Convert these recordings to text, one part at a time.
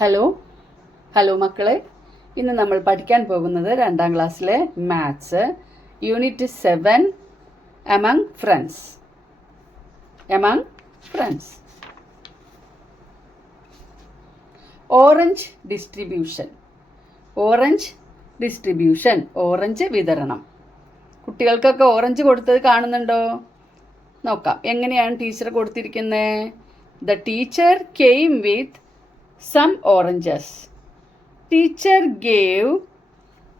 Hello hello മക്കളെ, ഇന്ന് നമ്മൾ പഠിക്കാൻ പോകുന്നത് 2ാം ക്ലാസ്സിലെ maths unit 7 among friends. Orange distribution, orange വിതരണം. കുട്ടികൾക്കൊക്കെ ഓറഞ്ച് കൊടുത്തത് കാണുന്നുണ്ടോ? നോക്കാം എങ്ങനെയാണ് ടീച്ചർ കൊടുത്തിരിക്കുന്നത്. The teacher came with some oranges. Teacher gave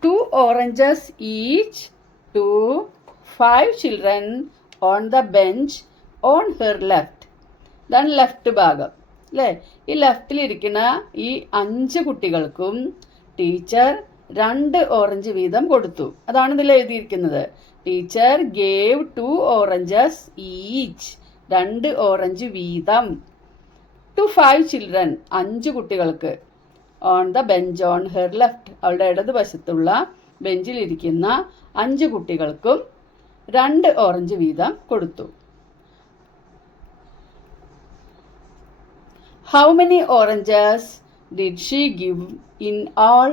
2 oranges each to 5 children on the bench on her left. ഇതാണ് ലെഫ്റ്റ് ഭാഗം അല്ലേ. ഈ ലെഫ്റ്റിലിരിക്കുന്ന ഈ 5 കുട്ടികൾക്കും ടീച്ചർ 2 ഓറഞ്ച് വീതം കൊടുത്തു. അതാണ് ഇതിൽ എഴുതിയിരിക്കുന്നത്. Teacher gave 2 oranges each, 2 orange വീതം. ടു 5 ചിൽഡ്രൻ, 5 കുട്ടികൾക്ക്. On the bench on her left, അവളുടെ ഇടതുവശത്തുള്ള ബെഞ്ചിലിരിക്കുന്ന 5 കുട്ടികൾക്കും 2 ഓറഞ്ച് വീതം കൊടുത്തു. How many oranges did she give in all?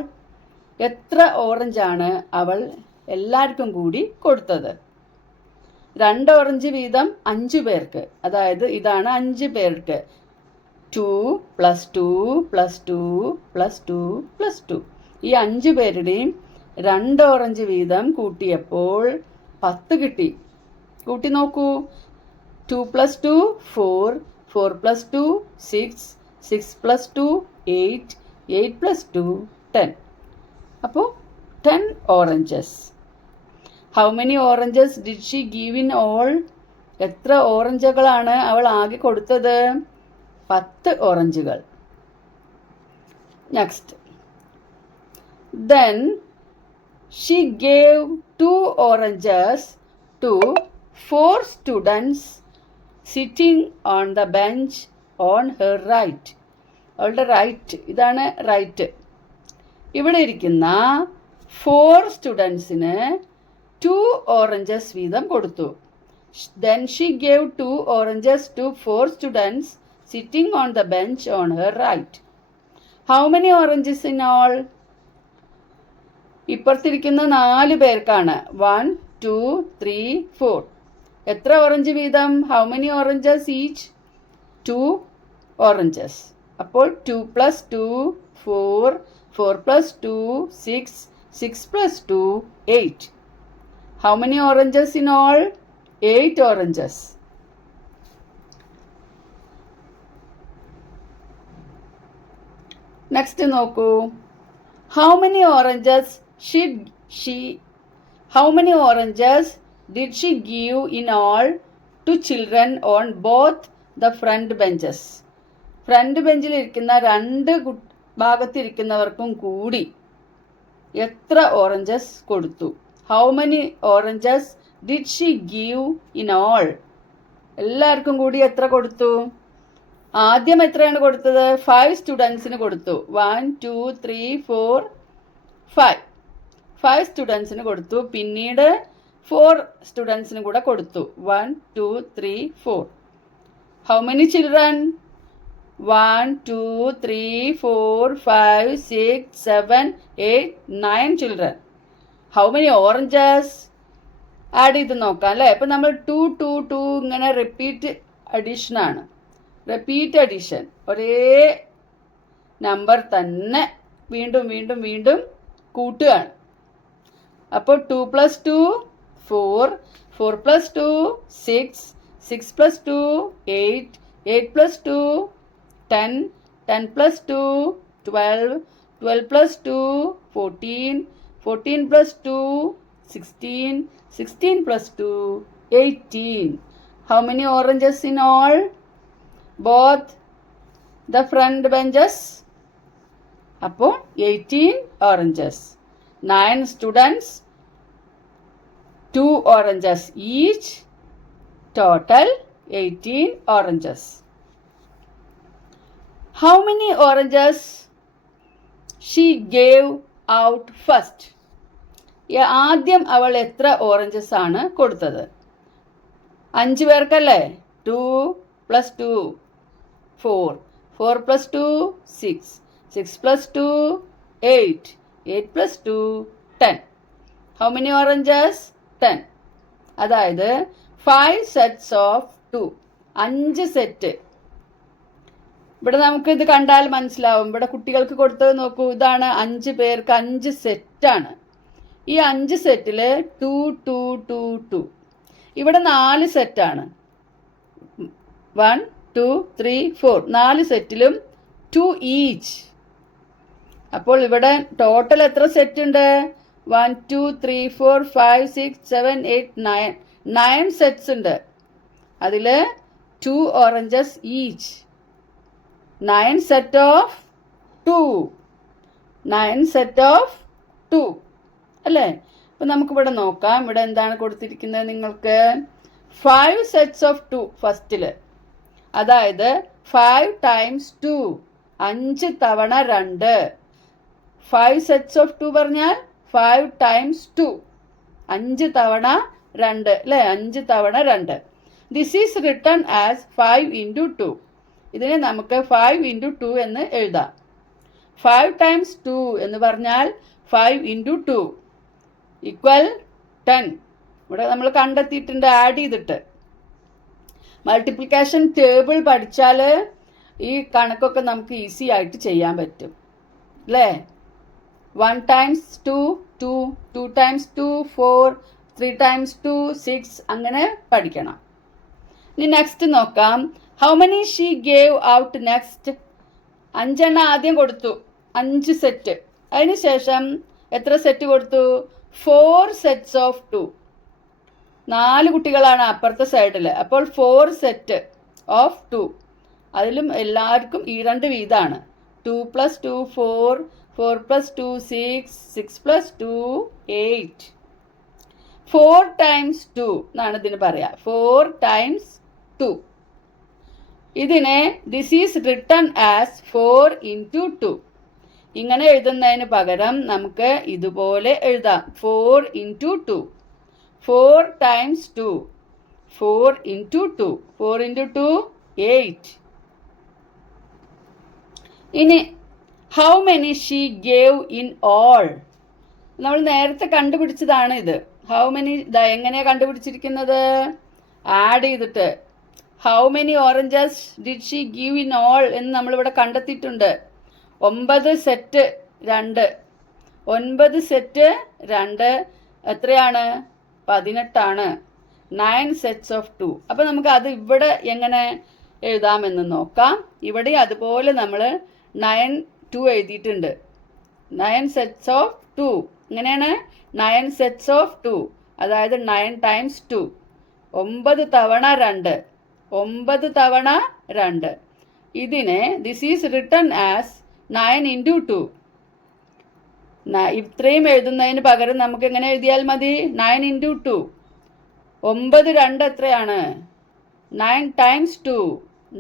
എത്ര ഓറഞ്ചാണ് അവൾ എല്ലാവർക്കും കൂടി കൊടുത്തത്? 2 ഓറഞ്ച് വീതം 5 പേർക്ക്, അതായത് ഇതാണ് 5 പേർക്ക്. 2 + 2 + 2 + 2 + 2. ഈ 5 പേരുടെയും 2 ഓറഞ്ച് വീതം കൂട്ടിയപ്പോൾ 10 കിട്ടി. കൂട്ടി നോക്കൂ. 2 + 2 4, 4 + 2 6, 6 + 2 8, 8 + 2 10. അപ്പോൾ 10 oranges. How many oranges did she give in all? എത്ര ഓറഞ്ചുകളാണ് അവൾ ആകെ കൊടുത്തത്? 10 ഓറഞ്ചുകൾ. Next, then she gave 2 oranges to 4 students sitting on the bench on her right. അവളുടെ റൈറ്റ്, ഇതാണ് റൈറ്റ്. ഇവിടെ ഇരിക്കുന്ന 4 സ്റ്റുഡൻസിന് 2 ഓറഞ്ചസ് വീതം കൊടുത്തു. then she gave 2 oranges to 4 students sitting on the bench on her right. How many oranges in all? ഇപ്പുറത്തിരിക്കുന്ന 4 പേർക്കാണ്. 1 2 3 4. എത്ര orange വീതം? How many oranges each? 2 oranges. അപ്പോൾ 2 + 2 4, 4 + 2 6, 6 + 2 8. How many oranges in all? 8 oranges. Next നോക്കൂ. How many oranges did she give in all to children on both the front benches? Front ബെഞ്ചിലിരിക്കുന്ന 2 ഭാഗത്തിരിക്കുന്നവർക്കും കൂടി എത്ര oranges കൊടുത്തു? How many oranges did she give in all? എല്ലാവർക്കും കൂടി എത്ര കൊടുത്തു? ആദ്യം എത്രയാണ് കൊടുത്തത്? 5 സ്റ്റുഡൻസിന് കൊടുത്തു. 1 2 3 4 5. 5 സ്റ്റുഡൻസിന് കൊടുത്തു. പിന്നീട് 4 സ്റ്റുഡൻസിന് കൂടെ കൊടുത്തു. 1 2 3 4. How many children? 1 2 3 4 5 6 7 8 9 children. How many oranges? Add ചെയ്ത് നോക്കാം അല്ലേ. അപ്പം നമ്മൾ 2 2 2 ഇങ്ങനെ റിപ്പീറ്റ് അഡീഷനാണ്. റിപ്പീറ്റ് അഡീഷൻ, ഒരേ നമ്പർ തന്നെ വീണ്ടും വീണ്ടും വീണ്ടും കൂട്ടുകയാണ്. അപ്പോൾ 2 + 2 4, 4 + 2 6, 6 + 2 8, 8 + 2 10, 10 + 2 12, 12 + 2 14, 14 + 2 16, 16 + 2 18. How many oranges in all? Both the front benches. അപ്പോൾ 18 oranges. 9 students, 2 oranges each. Total 18 oranges. How many oranges she gave out first? ആദ്യം അവൾ എത്ര ഓറഞ്ചസ് ആണ് കൊടുത്തത്? 5 പേർക്കല്ലേ. 2 + 2 4, 4 + 2 6, 6 plus 2, 8. 8 plus 2, 10. How many oranges? 10. അതായത് 5 sets of 2. 5 സെറ്റ്. ഇവിടെ നമുക്ക് ഇത് കണ്ടാൽ മനസ്സിലാവും. ഇവിടെ കുട്ടികൾക്ക് കൊടുത്തത് നോക്കൂ. ഇതാണ് 5 പേർക്ക് 5 സെറ്റാണ്. ഈ 5 സെറ്റിൽ 2 2 2 2. ഇവിടെ 4 സെറ്റാണ്. 1 2 3 4. 4 സെറ്റിലും 2 ഈച്ച്. അപ്പോൾ ഇവിടെ ടോട്ടൽ എത്ര സെറ്റ് ഉണ്ട്? 1 2 3 4 5 6 7 8 9. 9 സെറ്റ്സ് ഉണ്ട്. അതിൽ 2 oranges each. 9 set of 2. 9 set of 2 അല്ലേ? അപ്പം നമുക്കിവിടെ നോക്കാം. ഇവിടെ എന്താണ് കൊടുത്തിരിക്കുന്നത് നിങ്ങൾക്ക്? 5 സെറ്റ്സ് ഓഫ് 2 ഫസ്റ്റിൽ. അതായത് 5 times 2. 5 തവണ 2. 5 സെറ്റ്സ് ഓഫ് 2 പറഞ്ഞാൽ 5 times 2. 5 തവണ 2 അല്ലേ? 5 തവണ 2. This is written as 5 into 2. ഇതിനെ നമുക്ക് 5 into 2 എന്ന് എഴുതാം. 5 times 2 എന്ന് പറഞ്ഞാൽ 5 into 2 equal 10. ഇവിടെ നമ്മൾ കണ്ടെത്തിയിട്ടുണ്ട് ആഡ് ചെയ്തിട്ട്. മൾട്ടിപ്ലിക്കേഷൻ ടേബിൾ പഠിച്ചാൽ ഈ കണക്കൊക്കെ നമുക്ക് ഈസി ആയിട്ട് ചെയ്യാൻ പറ്റും അല്ലേ? 1 times 2 2, 2 times 2 4, 3 times 2 6 അങ്ങനെ പഠിക്കണം. ഇനി നെക്സ്റ്റ് നോക്കാം. How many she gave out next? 5 ആദ്യം കൊടുത്തു, 5 സെറ്റ്. അതിനുശേഷം എത്ര സെറ്റ് കൊടുത്തു? 4 സെറ്റ്സ് ഓഫ് 2. 4 കുട്ടികളാണ് അപ്പുറത്തെ സൈഡിൽ. അപ്പോൾ 4 സെറ്റ് ഓഫ് 2. അതിലും എല്ലാവർക്കും ഈ 2 വീതമാണ്. 2 plus 2 4, 4 plus 2 6, 6 plus 2 8. 4 times 2 എന്നാണ് ഇതിന് പറയാ. 4 times 2. ഇതിനെ this is written as 4 into 2. ഇങ്ങനെ എഴുതുന്നതിന് പകരം നമുക്ക് ഇതുപോലെ എഴുതാം. 4 into 2. 4 times 2. 4 into 2. 4 into 2 8. ഇനി how many she gave in all? നമ്മൾ നേരത്തെ കണ്ടുപിടിച്ചതാണ് ഇത്. ഹൗ മെനി എങ്ങനെയാണ് കണ്ടുപിടിച്ചിരിക്കുന്നത്? ആഡ് ചെയ്തിട്ട്. How many oranges did she give in all എന്ന് നമ്മളിവിടെ കണ്ടെത്തിയിട്ടുണ്ട്. 9 സെറ്റ് 2. 9 സെറ്റ് 2 എത്രയാണ്? 18ആണ്. 9 സെറ്റ്സ് ഓഫ് 2. അപ്പോൾ നമുക്ക് അത് ഇവിടെ എങ്ങനെ എഴുതാമെന്ന് നോക്കാം. ഇവിടെ അതുപോലെ നമ്മൾ 9 2 എഴുതിയിട്ടുണ്ട്. 9 സെറ്റ്സ് ഓഫ് 2 ഇങ്ങനെയാണ്. 9 സെറ്റ്സ് ഓഫ് 2 അതായത് 9 times 2. 9 തവണ 2. 9 തവണ 2. ഇതിനെ this is written as 9 into 2. ഇത്രയും എഴുതുന്നതിന് പകരം നമുക്ക് എങ്ങനെ എഴുതിയാൽ മതി? 9 into 2. 9 2 എത്രയാണ്? 9 times 2.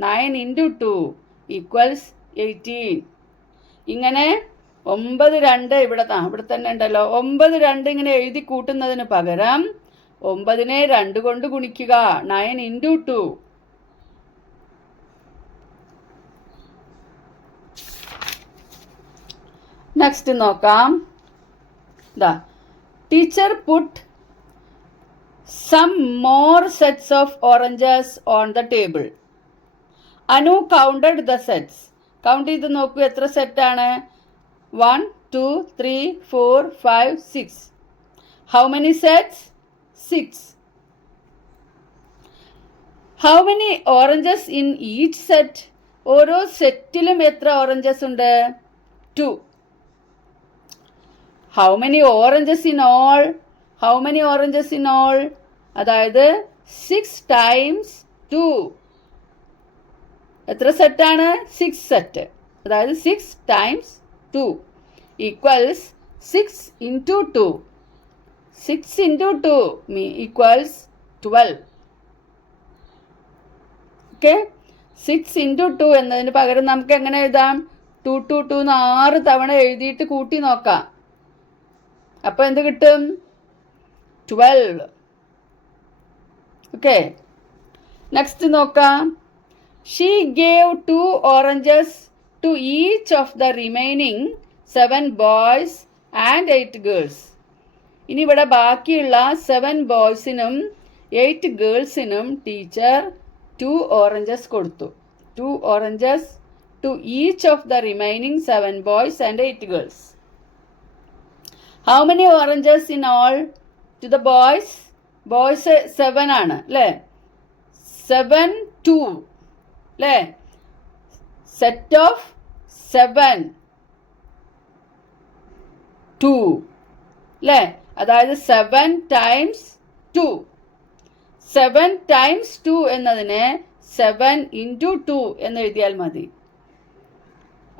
9 into 2 equals 18. ഇങ്ങനെ 9 2 ഇവിടെ തന്നെ ഉണ്ടല്ലോ. 9 2 ഇങ്ങനെ എഴുതി കൂട്ടുന്നതിന് പകരം 9നെ 2 കൊണ്ട് ഗുണിക്കുക. 9 into 2. നെക്സ്റ്റ് നോക്കാം. Teacher put some more sets of oranges on the table. Anu counted the sets. Count ചെയ്ത് നോക്കൂ എത്ര സെറ്റാണ്? 1 2 3 4 5 6. How many sets? 6. How many oranges in each set? ഓരോ സെറ്റിലും എത്ര ഓറഞ്ചസ് ഉണ്ട്? 2. How many oranges in all? How many oranges in all? അതായത് 6 times 2. എത്ര സെറ്റാണ്? 6 സെറ്റ്. അതായത് 6 times 2 equals 6 into 2. 6 into 2 equals 12. Okay. 6 into 2 എന്നതിന് പകരം നമുക്ക് എങ്ങനെ എഴുതാം? 2 2 2 എന്ന് 6 തവണ എഴുതിയിട്ട് കൂട്ടി നോക്കാം. അപ്പോൾ എന്ത് കിട്ടും? 12. ഓക്കെ. നെക്സ്റ്റ് നോക്കാം. She gave 2 oranges to each of the remaining 7 boys and 8 girls. ഇനി ഇവിടെ ബാക്കിയുള്ള 7 ബോയ്സിനും 8 ഗേൾസിനും ടീച്ചർ 2 ഓറഞ്ചസ് കൊടുത്തു. 2 oranges to each of the remaining 7 boys and 8 girls. How many oranges in all to the boys? Boys 7 ആണ് അല്ലേ? 7 2 അല്ലേ? Set of 7 2 അല്ലേ? അതായത് 7 times 2. 7 times 2 എന്നതിനെ 7 into 2 എന്ന് എഴുതിയാൽ മതി.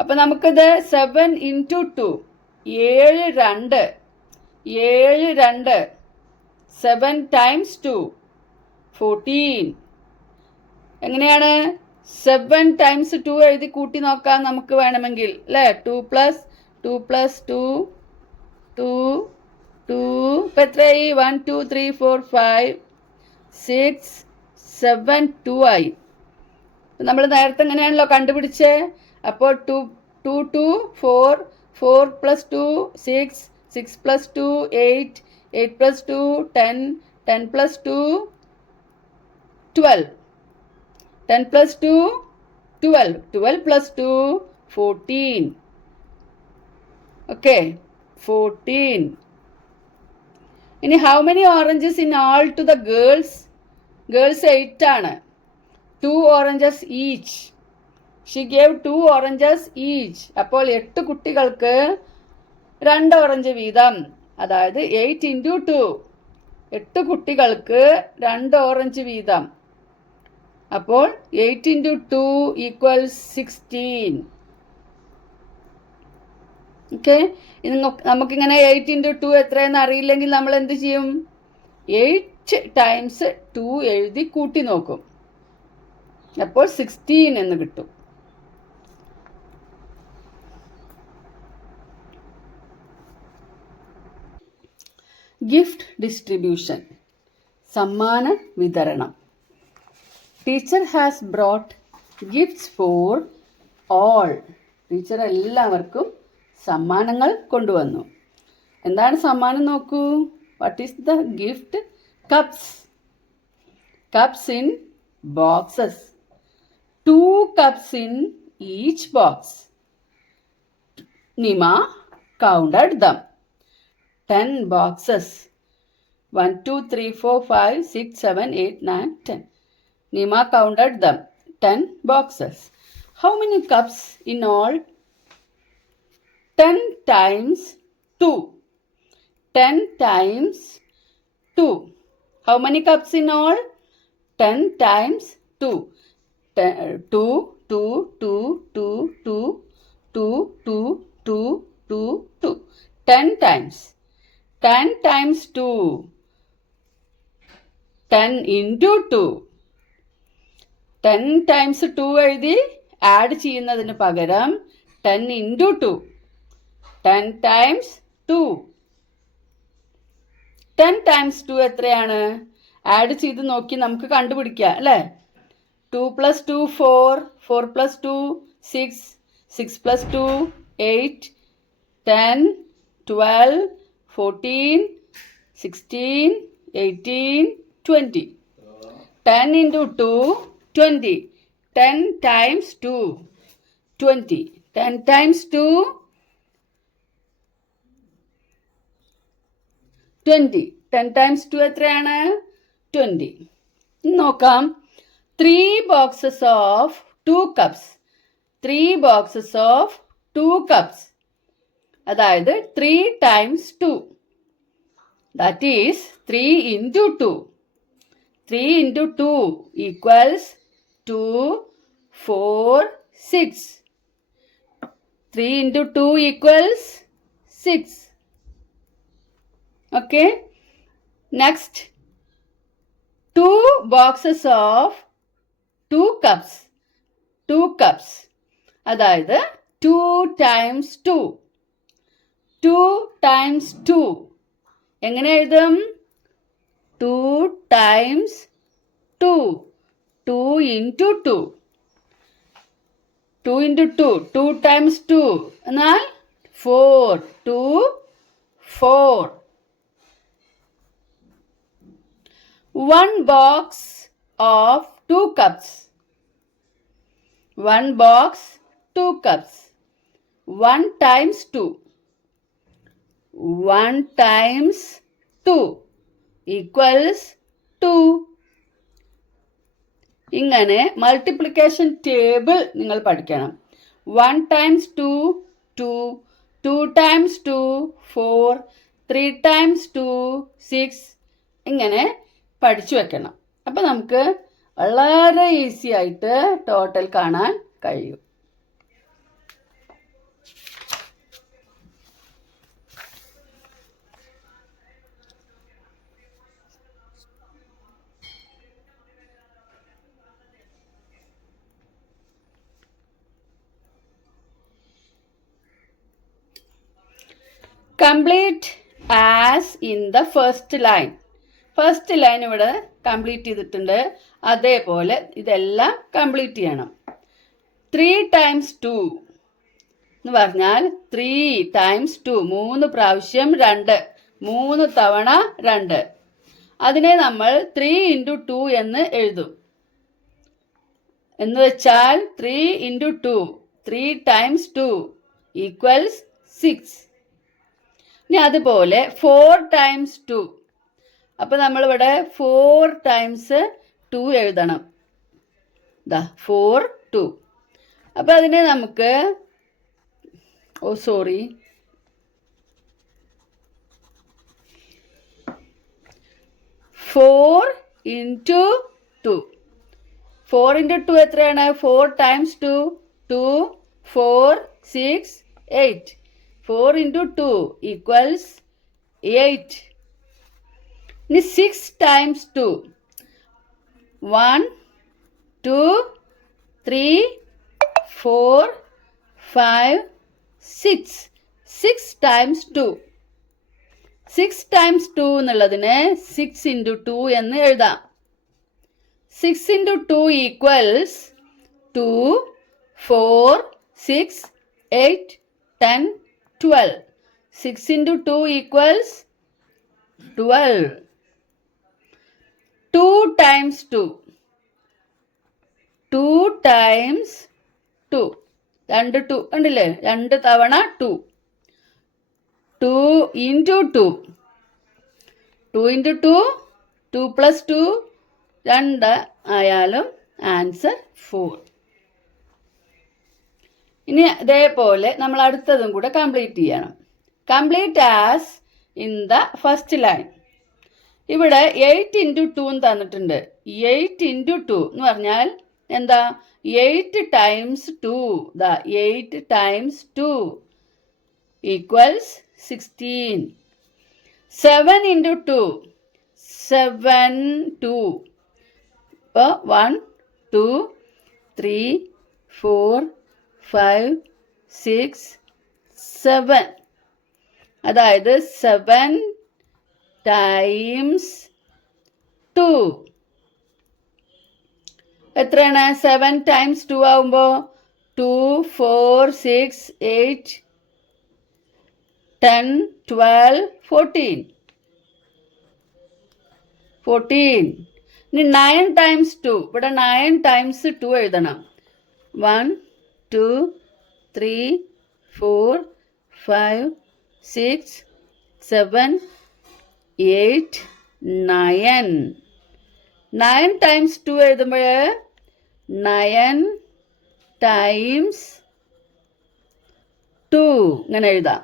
അപ്പം നമുക്കിത് 7 into 2 7 2 7 2 7 times 2 14. എങ്ങനെയാണ് 7 times 2 എഴുതി കൂട്ടി നോക്കാം നമുക്ക് വേണമെങ്കിൽ അല്ലേ? 2 plus 2 plus 2 2 2 ഇപ്പം എത്രയായി? 1 2 3 4 5 6 7 2 ആയി. നമ്മൾ നേരത്തെ എങ്ങനെയാണല്ലോ കണ്ടുപിടിച്ചേ? അപ്പോൾ 2 2 4 4 plus 2 6 6 plus 2 8 8 plus 2 10 10 plus 2 12 10 plus 2 12 12 plus 2 14. Okay, 14. ഇനി how many oranges in all to the girls? Girls 8 ആണ്. 2 oranges each. She gave 2 oranges each. അപ്പോൾ 8 കുട്ടികൾക്ക് 2 ഓറഞ്ച് വീതം. അതായത് 8 into 2. 8 കുട്ടികൾക്ക് 2 ഓറഞ്ച് വീതം. അപ്പോൾ 8 into 2 equals 16. ഓക്കെ, നമുക്കിങ്ങനെ 8 into 2 എത്രയെന്ന് അറിയില്ലെങ്കിൽ നമ്മൾ എന്ത് ചെയ്യും? 8 times 2 എഴുതി കൂട്ടി നോക്കും. അപ്പോൾ 16 എന്ന് കിട്ടും. ഗിഫ്റ്റ് ഡിസ്ട്രിബ്യൂഷൻ, സമ്മാന വിതരണം. Teacher has brought gifts for all. Teacher എല്ലാവർക്കും സമ്മാനങ്ങൾ കൊണ്ടുവന്നു. എന്താണ് സമ്മാനം നോക്കൂ. What is the gift? Cups. Cups in boxes. 2 cups in each box. Nima counted them. 10 boxes. 1 2 3 4 5 6 7 8 9 10. Nima counted them. 10 boxes. How many cups in all? 10 times 2. 10 times 2. How many cups in all? 10 times 2. 2 2 2 2 2 2 2 2 2 2. 10 times. 10 times 2. 10 into 2. 10 times 2 എഴുതി add ചെയ്യുന്നതിന് പകരം 10 into 2. 10 times 2. 10 times 2 എത്രയാണ്? Add ചെയ്ത് നോക്കി നമുക്ക് കണ്ടുപിടിക്കാം അല്ലേ? 2 plus 2 4 4 plus 2 6 6 plus 2 8 10 12 14 16 18 20. 10 into 2 20. 10 times 2 20. 10 times 2 20. 10 times 2 എത്രയാണ്? 20. നോക്കാം. 3 boxes of 2 cups. 3 boxes of 2 cups. അതായത് 3 times 2. That is 3 into 2. 3 into 2 equals 2 4 6. 3 into 2 equals 6. Okay. Next, 2 boxes of 2 cups. 2 cups. അതായത് 2 times 2. 2 times 2. എങ്ങനെ എഴുതും? 2 times 2. 2 into 2. 2 into 2, 2 times 2 എന്നാൽ 4, 2, 4. 1 box of 2 cups. 1 box, 2 cups. 1 times 2. 1 times 2 equals 2. ഇങ്ങനെ multiplication table നിങ്ങൾ പഠിക്കണം. 1 times 2, 2. 2 times 2, 4. 3 times 2, 6. ഇങ്ങനെ പഠിച്ചു വെക്കണം. അപ്പം നമുക്ക് വളരെ ഈസി ആയിട്ട് ടോട്ടൽ കാണാൻ കഴിയും. Complete as in the first line. First line ഇവിടെ കംപ്ലീറ്റ് ചെയ്തിട്ടുണ്ട്. അതേപോലെ ഇതെല്ലാം കംപ്ലീറ്റ് ചെയ്യണം. 3 times 2 എന്ന് പറഞ്ഞാൽ 3 times 2, 3 പ്രാവശ്യം 2, 3 തവണ 2. അതിനെ നമ്മൾ 3 into 2 എന്ന് എഴുതും. എന്ന് വെച്ചാൽ 3 into 2, 3 times 2 equals 6. ഇനി അതുപോലെ 4 times 2. അപ്പോൾ നമ്മളിവിടെ 4 times 2 എഴുതണം. 4, 2. അപ്പോൾ അതിനെ നമുക്ക് 4 into 2. 4 into 2 എത്രയാണ്? 4 times 2, 2, 4, 6, 8. 4 into 2 equals 8. ഇനി 6 times 2. 1, 2, 3, 4, 5, 6. 6 times 2. 6 times 2 എന്നുള്ളതിന് 6 into 2 എന്ന് എഴുതാം. 6 into 2 equals 2, 4, 6, 8, 10, 12. 6 into 2 equals 12. 2 times 2. 2 times 2. 2 കണ്ടില്ലേ? 2 തവണ 2. 2 into 2. 2 into 2. 2 plus 2. 2 ആയാലും ആൻസർ 4. ഇനി അതേപോലെ നമ്മൾ അടുത്തതും കൂടെ കംപ്ലീറ്റ് ചെയ്യണം. Complete as in the first line. ഇവിടെ 8 into 2 എന്ന് തന്നിട്ടുണ്ട്. 8 into 2 എന്ന് പറഞ്ഞാൽ എന്താ? 8 times 2. 8 times 2 equals 16. 7 into 2. 7, 2. അപ്പോൾ 1, 2, 3, 4, 5, 6, 7. അതായത് 7 times 2 എത്രയാണ്? 7 times 2 ആവുമ്പോൾ 2, 4, 6, 8, 10, 12, 14. 14. ഇനി 9 times 2. ഇവിടെ 9 times 2 എഴുതണം. 1, 2, 3, 4, 5, 6, 7, 8, 9. 9 times 2 എഴുതുമ്പോൾ 9 times 2 ഇങ്ങനെ എഴുതാം.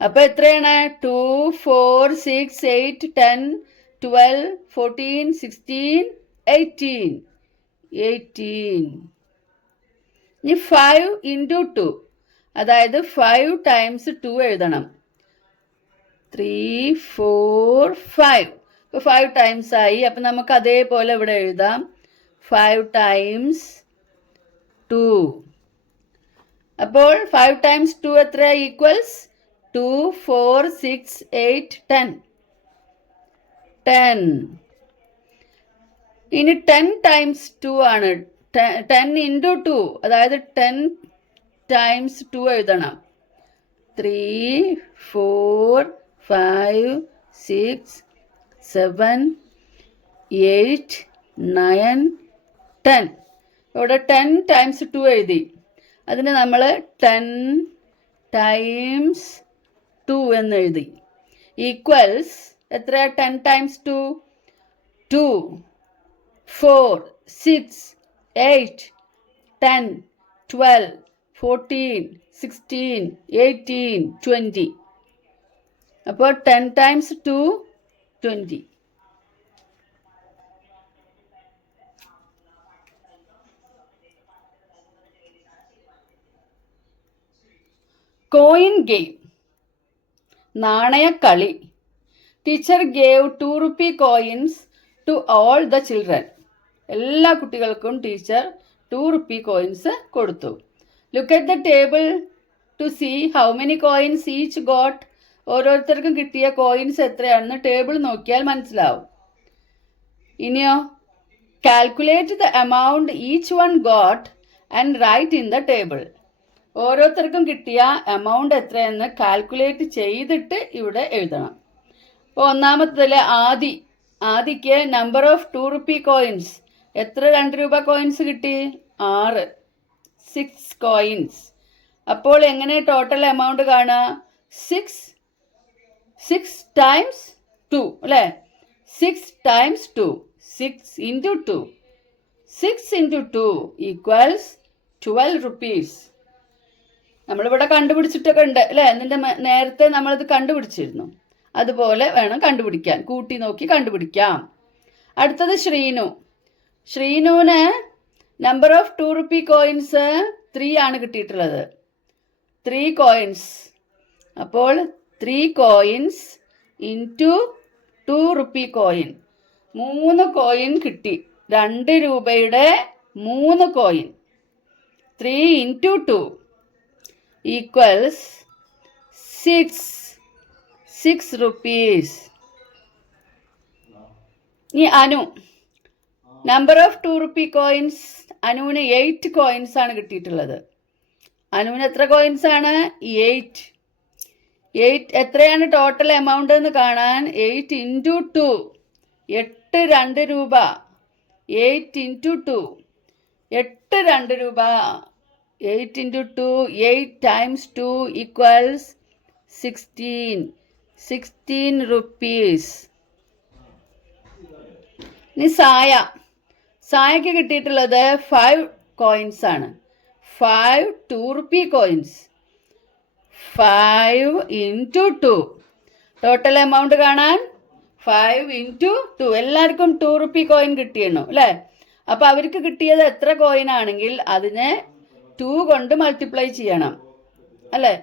അപ്പോൾ എത്രയാണ്? 2, 4, 6, 8, 10, 12, 14, 16, 18. 18. ഇനി 5 into 2. അതായത് 5 times 2 എഴുതണം. 3, 4, 5. ഇപ്പോൾ 5 times ആയി. അപ്പം നമുക്ക് അതേപോലെ ഇവിടെ എഴുതാം. 5 times 2. അപ്പോൾ 5 times 2 എത്ര? ഈക്വൽസ് 2, 4, 6, 8, 10. 10. ഇനി 10 times 2 ആണ് 10 ഇൻറ്റു 2, അതായത് 10 ടൈംസ് 2 എഴുതണം. 3, 4, 5, 6, 7, 8, 9, 10. ഇവിടെ 10 ടൈംസ് 2 എഴുതി. അതിന് നമ്മൾ 10 ടൈംസ് 2 എന്ന് എഴുതി. ഈക്വൽസ് എത്രയാണ് 10 ടൈംസ് 2? 2, 4, 6, 8, 10, 12, 14, 16, 18, 20. അപ്പോൾ 10 ടൈംസ് 2, 20. കോയിൻ ഗെയിം, നാണയക്കളി. Teacher gave 2 rupee coins to all the children. എല്ലാ കുട്ടികൾക്കും ടീച്ചർ 2 rupee കോയിൻസ് കൊടുത്തു. Look at the table to see how many coins each got. ഓരോരുത്തർക്കും കിട്ടിയ കോയിൻസ് എത്രയാണെന്ന് ടേബിൾ നോക്കിയാൽ മനസ്സിലാവും. ഇനിയോ, calculate the amount each one got and write in the table. ഓരോരുത്തർക്കും കിട്ടിയ എമൗണ്ട് എത്രയെന്ന് കാൽക്കുലേറ്റ് ചെയ്തിട്ട് ഇവിടെ എഴുതണം. അപ്പോൾ ഒന്നാമത്തേതിൽ ആദിക്ക് നമ്പർ ഓഫ് 2 rupee കോയിൻസ്. എത്ര 2 രൂപ കോയിൻസ് കിട്ടി? 6, 6 കോയിൻസ്. അപ്പോൾ എങ്ങനെ ടോട്ടൽ എമൗണ്ട് കാണുക? 6 ടൈംസ് 2 അല്ലേ? 6 times 2, 6 into 2. 6 into 2 equals 12 rupees. നമ്മളിവിടെ കണ്ടുപിടിച്ചിട്ടൊക്കെ ഉണ്ട് അല്ലേ? എന്നിട്ട് നേരത്തെ നമ്മളിത് കണ്ടുപിടിച്ചിരുന്നു. അതുപോലെ വേണം കണ്ടുപിടിക്കാൻ, കൂട്ടി നോക്കി കണ്ടുപിടിക്കാം. അടുത്തത് ശ്രീനുവിന് നമ്പർ ഓഫ് 2 rupee കോയിൻസ് 3 ആണ് കിട്ടിയിട്ടുള്ളത്. 3 കോയിൻസ്. അപ്പോൾ 3 coins into 2 rupee coin. 3 coin കിട്ടി. 2 രൂപയുടെ 3 കോയിൻ. 3 into 2 equals 6 rupees. ഇനി Anu, number of 2 rupee coins. അനുവിന് 8 കോയിൻസ് ആണ് കിട്ടിയിട്ടുള്ളത്. അനുവിന് എത്ര കോയിൻസ് ആണ്? 8. എത്രയാണ് ടോട്ടൽ എമൗണ്ട് എന്ന് കാണാൻ 8 ഇൻറ്റു 2. 8 2 രൂപ. 8 ഇൻറ്റു 2. 8 2 രൂപ. 8 ഇൻറ്റു 2, 8 ടൈംസ് 2 ഈക്വൽസ് 16 rupees. ഇനി സായക്ക് കിട്ടിയിട്ടുള്ളത് 5 കോയിൻസ് ആണ്. 5 2 rupee coins. 5 into 2. Total amount കാണാൻ 5 ഇൻറ്റു 2. എല്ലാവർക്കും 2 rupee കോയിൻ കിട്ടിയണോ അല്ലേ? അപ്പോൾ അവർക്ക് കിട്ടിയത് എത്ര കോയിൻ ആണെങ്കിൽ അതിനെ 2 കൊണ്ട് മൾട്ടിപ്ലൈ ചെയ്യണം അല്ലേ?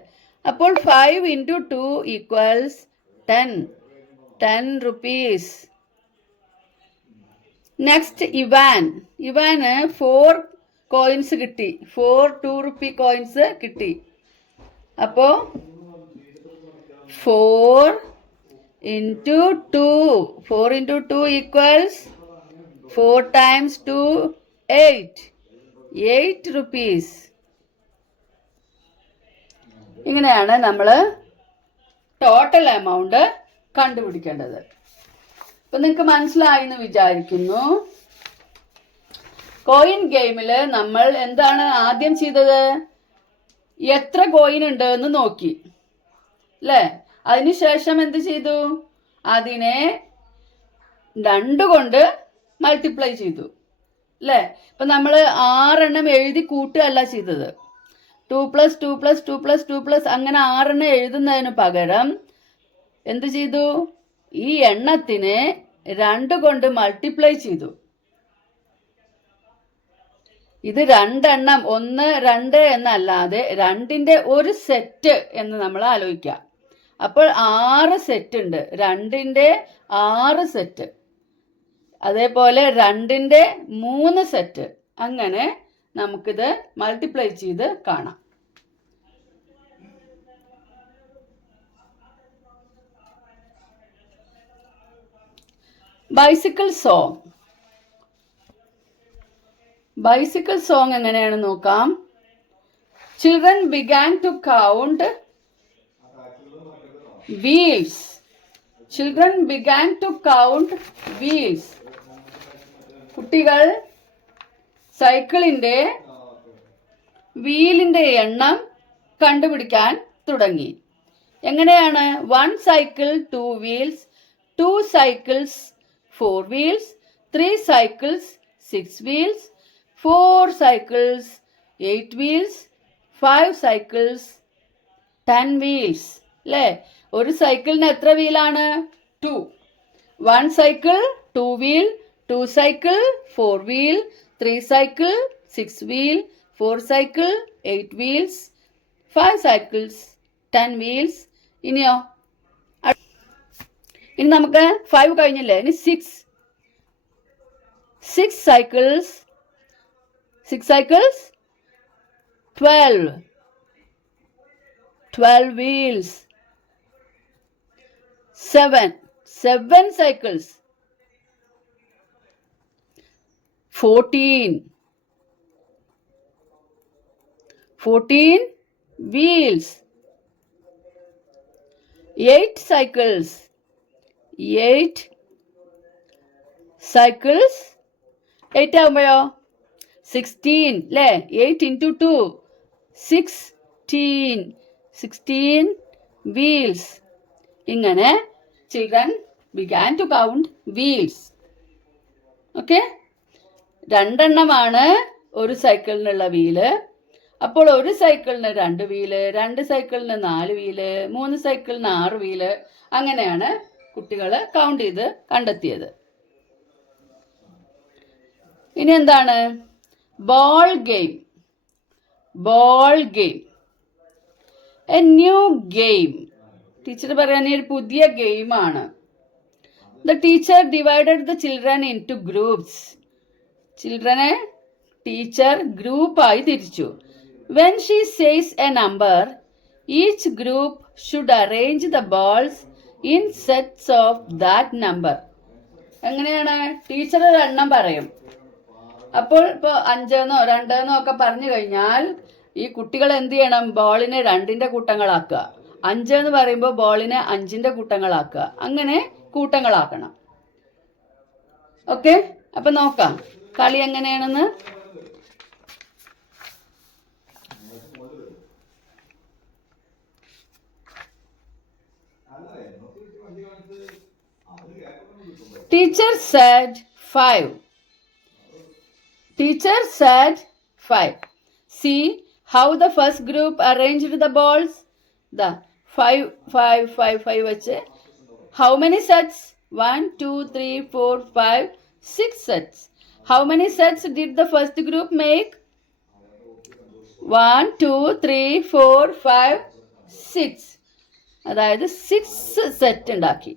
അപ്പോൾ 5 into 2 equals 10 rupees. Next Ivan 4 coins കിട്ടി. 4 2 rupee കോയിൻസ് കിട്ടി. അപ്പോൾ 4 into 2. 4 into 2 equals 4 times 2 8 rupees. ഇങ്ങനെയാണ് നമ്മൾ ടോട്ടൽ എമൗണ്ട് കണ്ടുപിടിക്കേണ്ടത്. അപ്പം നിങ്ങൾക്ക് മനസ്സിലായി എന്ന് വിചാരിക്കുന്നു. കോയിൻ ഗെയിമിൽ നമ്മൾ എന്താണ് ആദ്യം ചെയ്തത്? എത്ര കോയിൻ ഉണ്ട് എന്ന് നോക്കി അല്ലേ? അതിനുശേഷം എന്ത് ചെയ്തു? അതിനെ 2 കൊണ്ട് മൾട്ടിപ്ലൈ ചെയ്തു അല്ലേ? ഇപ്പം നമ്മൾ 6 എണ്ണം എഴുതി കൂട്ടുകയല്ല ചെയ്തത്. 2 + 2 + 2 + 2 + അങ്ങനെ 6 എണ്ണം എഴുതുന്നതിന് പകരം എന്ത് ചെയ്തു? ഈ എണ്ണത്തിനെ 2 കൊണ്ട് മൾട്ടിപ്ലൈ ചെയ്തു. ഇത് 2 എണ്ണം 1 2 എന്നല്ലാതെ 2ന്റെ ഒരു സെറ്റ് എന്ന് നമ്മൾ ആലോചിക്കാം. അപ്പോൾ 6 സെറ്റ് ഉണ്ട്. 2ന്റെ 6 സെറ്റ്. അതേപോലെ 2ന്റെ 3 സെറ്റ്. അങ്ങനെ നമുക്കിത് മൾട്ടിപ്ലൈ ചെയ്ത് കാണാം. Bicycle song. ബൈസിക്കിൾ സോങ് എങ്ങനെയാണ് നോക്കാം. Children began to count wheels. Children began to count wheels. കുട്ടികൾ സൈക്കിളിന്റെ വീലിന്റെ എണ്ണം കണ്ടുപിടിക്കാൻ തുടങ്ങി. എങ്ങനെയാണ്? 1 cycle 2 wheels, 2 cycles 4 wheels, 3 cycles 6 wheels, 4 cycles 8 wheels, 5 cycles 10 wheels. അല്ലേ? ഒരു സൈക്കിളിന് എത്ര വീലാണ്? 2. 1 cycle 2 wheel, 2 cycle 4 wheel, 3 cycle 6 wheel, 4 cycle 8 wheels, 5 cycles 10 wheels. ഇനിയോ? ഇനി നമുക്ക് 5 കഴിഞ്ഞില്ലേ? ഇനി 6 cycles 12 wheels. 7 cycles 14 wheels. 8 cycles 8 ആകുമ്പോഴോ 16 അല്ലേ? 8 into 2 16 wheels. ഇങ്ങനെ children began to count wheels. Okay, 2 എണ്ണമാണ് ഒരു സൈക്കിളിനുള്ള വീല്. അപ്പോൾ ഒരു സൈക്കിളിന് 2 വീല്, 2 സൈക്കിളിന് 4 വീല്, 3 സൈക്കിളിന് 6 വീല്. അങ്ങനെയാണ് കുട്ടികൾ കൗണ്ട് ചെയ്ത് കണ്ടെത്തിയത്. ഇനി എന്താണ്? Ball game. A new game. Teacher പറയാൻ ഒരു പുതിയ ഗെയിമാണ്. The teacher divided the children in two groups. ചിൽഡ്രനെ ടീച്ചർ ഗ്രൂപ്പായി തിരിച്ചു. When she says a number, each group should arrange the balls in sets of that number. എങ്ങനെയാണ്? Teacher ഒരു എണ്ണം പറയും. അപ്പോൾ ഇപ്പോൾ 5 എന്നോ 2 എന്നോ ഒക്കെ പറഞ്ഞു കഴിഞ്ഞാൽ ഈ കുട്ടികൾ എന്ത് ചെയ്യണം? ബോളിനെ 2ന്റെ കൂട്ടങ്ങളാക്കുക. 5 എന്ന് പറയുമ്പോൾ ബോളിനെ 5ന്റെ കൂട്ടങ്ങളാക്കുക. അങ്ങനെ കൂട്ടങ്ങളാക്കണം. ഓക്കെ, അപ്പൊ നോക്കാം കളി എങ്ങനെയാണെന്ന്. Teacher said 5. See how the first group arranged the balls. The 5 വെച്ച് how many sets? 1 2 3 4 5 6 sets. How many sets did the first group make? 1 2 3 4 5 6. അതായത് 6 സെറ്റ് ഉണ്ടാക്കി.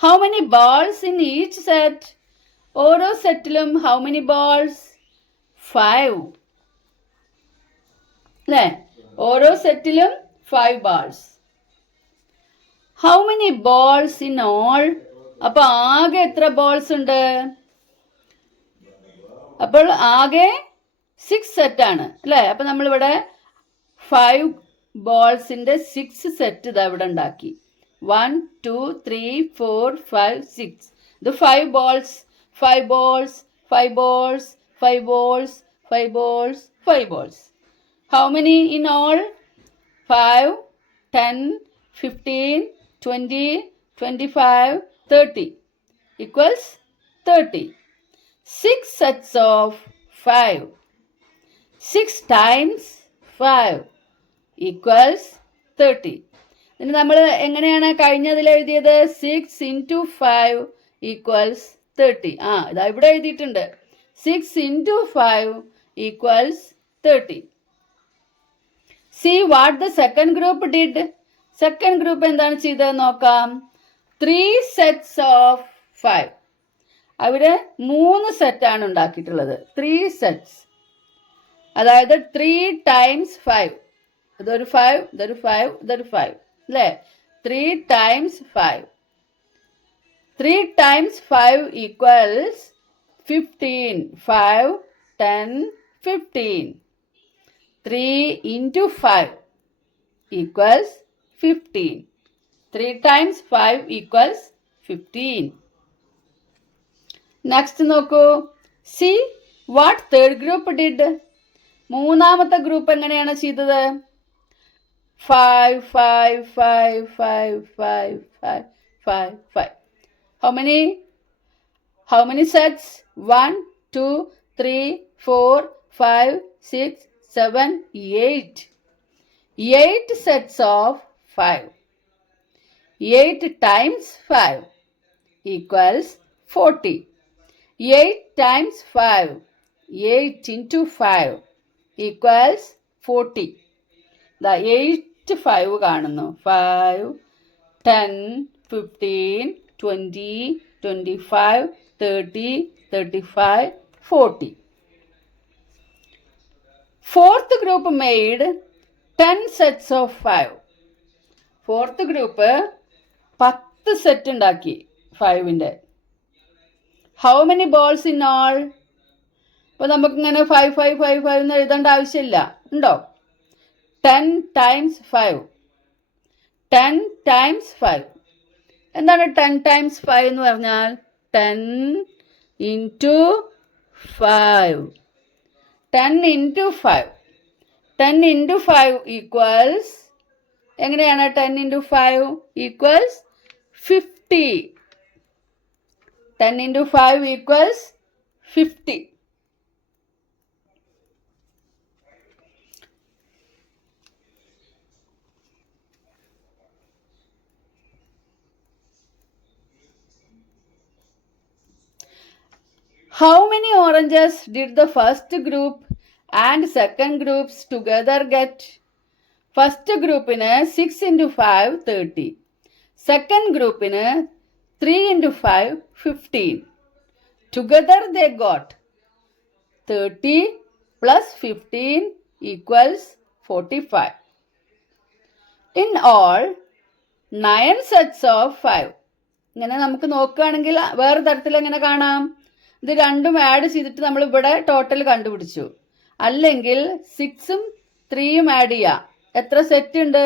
How many balls in each set? ഓരോ സെറ്റിലും how many balls? 5. അല്ലേ? ഓരോ സെറ്റിലും 5 balls. How many balls in all? അപ്പോൾ ആകെ എത്ര balls ഉണ്ട്? അപ്പോൾ ആകെ 6 സെറ്റാണ് അല്ലേ? അപ്പോൾ നമ്മളിവിടെ 5 ബോൾസിന്റെ 6 സെറ്റ് ഇതാ ഇവിടെ ഉണ്ടാക്കി. 1 2 3 4 5 6. ഇത് 5 balls. 5 balls. How many in all? 5 10 15 20 25 30 equals 30. 6 sets of 5. 6 times 5 equals 30. ഇനി നമ്മൾ എങ്ങനെയാണ് കഴിഞ്ഞതിൽ എഴുതിയത്? 6 into 5 equals 30. ഇതാ ഇവിടെ എഴുതിയിട്ടുണ്ട്. 6 into 5 equals 30. See what the second group did. Second group എന്താണ് ചെയ്തത് നോക്കാം. 3 sets of 5. അവിടെ 3 സെറ്റാണ് ഉണ്ടാക്കിയിട്ടുള്ളത്. 3 sets. അതായത് 3 times 5. ഇതൊരു 5, ഇതൊരു 5, ഇതൊരു 5 അല്ലേ? 3 times 5. 3 times 5 equals 15. 5 10, 15. 3 into 5 equals 15. 3 times 5 equals 15. Next നോക്കൂ. See what third group did. മൂന്നാമത്തെ ഗ്രൂപ്പ് എങ്ങനെയാണ് ചെയ്തത്? 5, 5, 5, 5, 5, 5, 5, 5. How many sets? 1, 2, 3, 4, 5, 6, 7, 8. 8 sets of 5. 8 times 5 equals 40. 8 times 5, 8 into 5 equals 40. The 8 5 കാണുന്നു. 5, 10, 15, 20, 25, 30, 35, 40. Fourth group made 10 sets of 5. Fourth group 10 set ഉണ്ടാക്കി 5ൻ്റെ. How many balls in all? അപ്പോൾ നമുക്കിങ്ങനെ 5, 5, 5, 5 എന്ന് എഴുതേണ്ട ആവശ്യമില്ല. ഉണ്ടോ? 10 times 5. 10 times 5. എന്താണ് 10 times 5 എന്ന് പറഞ്ഞാൽ? 10 into 5. 10 into 5. 10 into 5 equals, എങ്ങനെയാണ് 10 into 5 equals 50. 10 into 5 equals 50. How many oranges did the first group and second groups together get? First ഗ്രൂപ്പിന് 6 into 5 30. Second ഗ്രൂപ്പിന് 3 into 5 15. Together they got 30 plus 15 equals 45. In all 9 sets of 5. ഇങ്ങനെ നമുക്ക് നോക്കുകയാണെങ്കിൽ വേറെ തരത്തിൽ എങ്ങനെ കാണാം? ഇത് രണ്ടും ആഡ് ചെയ്തിട്ട് നമ്മൾ ഇവിടെ ടോട്ടൽ കണ്ടുപിടിച്ചു. അല്ലെങ്കിൽ 6ഉം 3യും ആഡ് ചെയ്യാം. എത്ര സെറ്റ് ഉണ്ട്?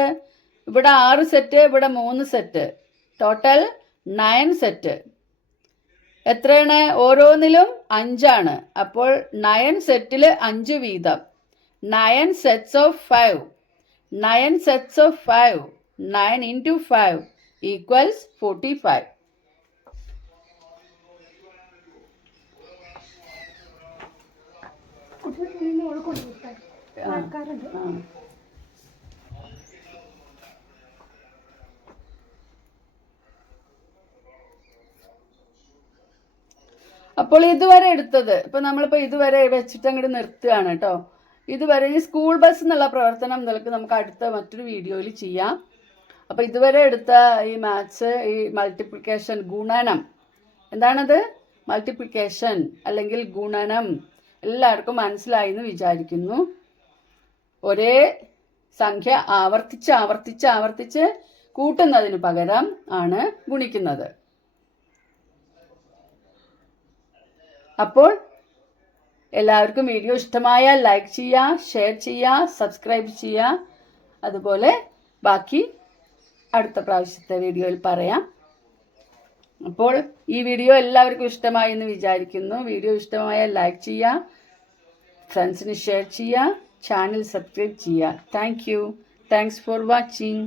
ഇവിടെ 6 സെറ്റ്, ഇവിടെ 3 സെറ്റ്. Total 9 set. എത്രയാണ്? ഓരോന്നിലും 5 ആണ്. അപ്പോൾ 9 സെറ്റിൽ 5 വീതം. 9 sets of 5. 9 sets of 5. 9 into 5 equals 45. അപ്പോൾ ഇതുവരെ എടുത്തത് ഇപ്പൊ നമ്മളിപ്പോ ഇതുവരെ വെച്ചിട്ട് അങ്ങോട്ട് നിർത്തുകയാണ് കേട്ടോ. ഇതുവരെ ഈ സ്കൂൾ ബസ് എന്നുള്ള പ്രവർത്തനം നമുക്ക് അടുത്ത മറ്റൊരു വീഡിയോയിൽ ചെയ്യാം. അപ്പൊ ഇതുവരെ എടുത്ത ഈ മാത്സ്, ഈ മൾട്ടിപ്ലിക്കേഷൻ, ഗുണനം, എന്താണത്? മൾട്ടിപ്ലിക്കേഷൻ അല്ലെങ്കിൽ ഗുണനം എല്ലാവർക്കും മനസ്സിലായി എന്ന് വിചാരിക്കുന്നു. ഒരേ സംഖ്യ ആവർത്തിച്ച് കൂട്ടുന്നതിന് പകരം ആണ് ഗുണിക്കുന്നത്. അപ്പോൾ എല്ലാവർക്കും വീഡിയോ ഇഷ്ടമായാൽ ലൈക്ക് ചെയ്യുക, ഷെയർ ചെയ്യുക, സബ്സ്ക്രൈബ് ചെയ്യുക. അതുപോലെ ബാക്കി അടുത്ത പ്രാവശ്യത്തെ വീഡിയോയിൽ പറയാം. അപ്പോൾ ഈ വീഡിയോ എല്ലാവർക്കും ഇഷ്ടമായി എന്ന് വിചാരിക്കുന്നു. വീഡിയോ ഇഷ്ടമായാൽ ലൈക്ക് ചെയ്യുക, ഫ്രണ്ട്സിന് ഷെയർ ചെയ്യുക, ചാനൽ സബ്സ്ക്രൈബ് ചെയ്യുക. Thanks for watching.